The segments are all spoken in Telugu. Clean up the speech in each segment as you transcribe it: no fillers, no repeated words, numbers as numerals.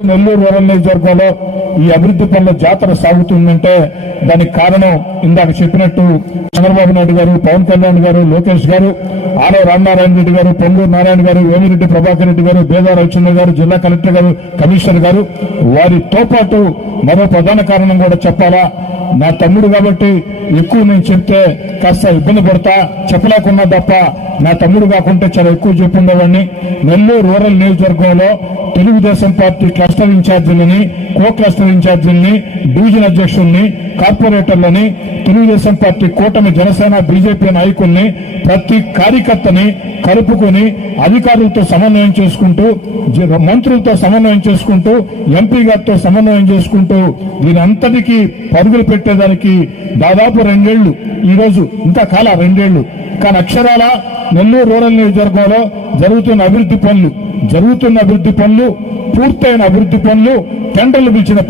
నెల్లూరు రూరల్ నియోజకవర్గంలో ఈ అభివృద్ధి పనుల జాతర సాగుతుందంటే దానికి కారణం ఇందాక చెప్పినట్టు చంద్రబాబు నాయుడు గారు, పవన్ కళ్యాణ్ గారు, లోకేష్ గారు, ఆలయ రామనారాయణ రెడ్డి గారు, పొంగూరు నారాయణ గారు, వేమిరెడ్డి ప్రభాకర్ రెడ్డి గారు, బేదా రవిచంద్ర గారు, జిల్లా కలెక్టర్ గారు, కమిషనర్ గారు, వారితో పాటు మరో ప్రధాన కారణం కూడా చెప్పాలా. నా తమ్ముడు కాబట్టి ఎక్కువ నేను చెప్తే కాస్త ఇబ్బంది పడతా, చెప్పలేకున్నా తప్ప నా తమ్ముడు కాకుంటే చాలా ఎక్కువ చెప్పుండేవాడిని. నెల్లూరు రూరల్ నియోజకవర్గంలో తెలుగుదేశం పార్టీ క్లస్టర్ ఇన్ఛార్జీలని, కో క్లస్టర్ ఇన్ఛార్జీలని, డివిజన్ అధ్యక్షుల్ని, కార్పొరేటర్లని, తెలుగుదేశం పార్టీ కూటమి జనసేన బీజేపీ నాయకుల్ని, ప్రతి కార్యకర్తని కలుపుకొని అధికారులతో సమన్వయం చేసుకుంటూ, మంత్రులతో సమన్వయం చేసుకుంటూ, ఎంపీ గారితో సమన్వయం చేసుకుంటూ దీని అంతటికీ పరుగులు పెట్టేదానికి దాదాపు 2 ఏళ్లు, ఈ రోజు ఇంకా కాల 2 ఏళ్లు. కానీ అక్షరాల నెల్లూరు రూరల్ నియోజకవర్గంలో జరుగుతున్న అభివృద్ధి పనులు, పూర్తయిన అభివృద్ధి పనులు, టెండర్లు పిలిచిన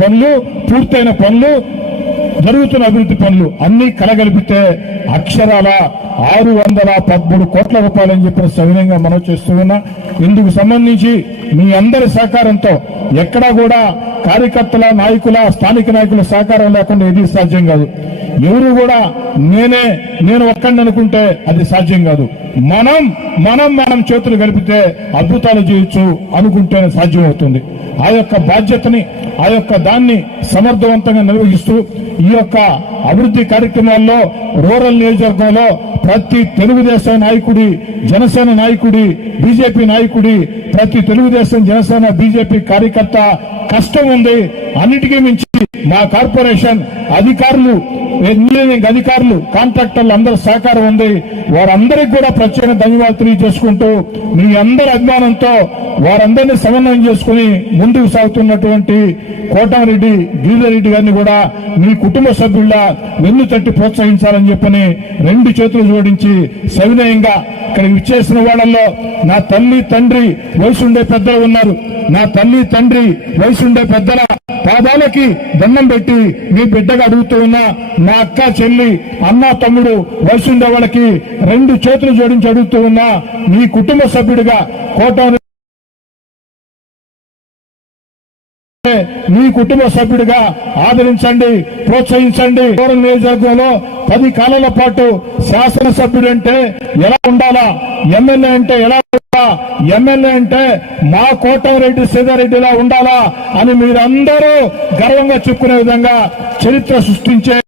పనులు, పూర్తయిన పనులు, జరుగుతున్న అభివృద్ధి పనులు అన్ని కలగలిపితే అక్షరాల 613 కోట్ల రూపాయలని చెప్పిన సవినయంగా మనం చేస్తూ ఉన్నా. ఇందుకు సంబంధించి మీ అందరి సహకారంతో ఎక్కడా కూడా కార్యకర్తల, నాయకుల, స్థానిక నాయకుల సహకారం లేకుండా ఏది సాధ్యం కాదు. ఎవరు కూడా నేను ఒక్కడిని అనుకుంటే అది సాధ్యం కాదు. మనం చేతులు కలిపితే అద్భుతాలు చేయొచ్చు అనుకుంటేనే సాధ్యం అవుతుంది. ఆ యొక్క బాధ్యతని, ఆ యొక్క దాన్ని సమర్థవంతంగా నిర్వహిస్తూ ఈ యొక్క అభివృద్ధి కార్యక్రమాల్లో రూరల్ నియోజకవర్గంలో ప్రతి తెలుగుదేశం నాయకుడి, జనసేన నాయకుడి, బీజేపీ నాయకుడి, ప్రతి తెలుగుదేశం, జనసేన, బీజేపీ కార్యకర్త కష్టం ఉంది. అన్నిటికీ మించి మా కార్పొరేషన్ అధికారులు, ఇంజనీరింగ్ అధికారులు, కాంట్రాక్టర్లు అందరి సహకారం ఉంది. వారందరికీ కూడా ప్రత్యేక ధన్యవాదాలు తెలియజేసుకుంటూ మీ అందరి అభిమానంతో వారందరినీ సమన్వయం చేసుకుని ముందుకు సాగుతున్నటువంటి కోటమిరెడ్డి గిరిధర్రెడ్డి గారిని కూడా మీ కుటుంబ సభ్యుల వెన్ను తట్టి ప్రోత్సహించాలని చెప్పని 2 చేతులు జోడించి సవినయంగా ఇక్కడ ఇచ్చేసిన వాళ్ళల్లో నా తల్లి తండ్రి వయసుండే పెద్దలు ఉన్నారు. నా తల్లి తండ్రి వయసుండే పెద్దల పాదాలకి దండం పెట్టి మీ బిడ్డగా అడుగుతూ ఉన్నా. నా అక్క, చెల్లి, అన్న, తమ్ముడు వయసుండే వాళ్ళకి 2 చేతులు జోడించి అడుగుతూ ఉన్నా. మీ కుటుంబ సభ్యుడిగా మీ కుటుంబ సభ్యుడిగా ఆదరించండి, ప్రోత్సహించండి. రూరల్ నియోజకవర్గంలో 10 కాలాల పాటు శాసనసభ్యుడు అంటే ఎలా ఉండాలా, ఎమ్మెల్యే అంటే ఎలా ఉండాలా, ఎమ్మెల్యే అంటే మా కోటమిరెడ్డి సీతారెడ్డిలా ఉండాలా అని మీరందరూ గర్వంగా చెప్పుకునే విధంగా చరిత్ర సృష్టించే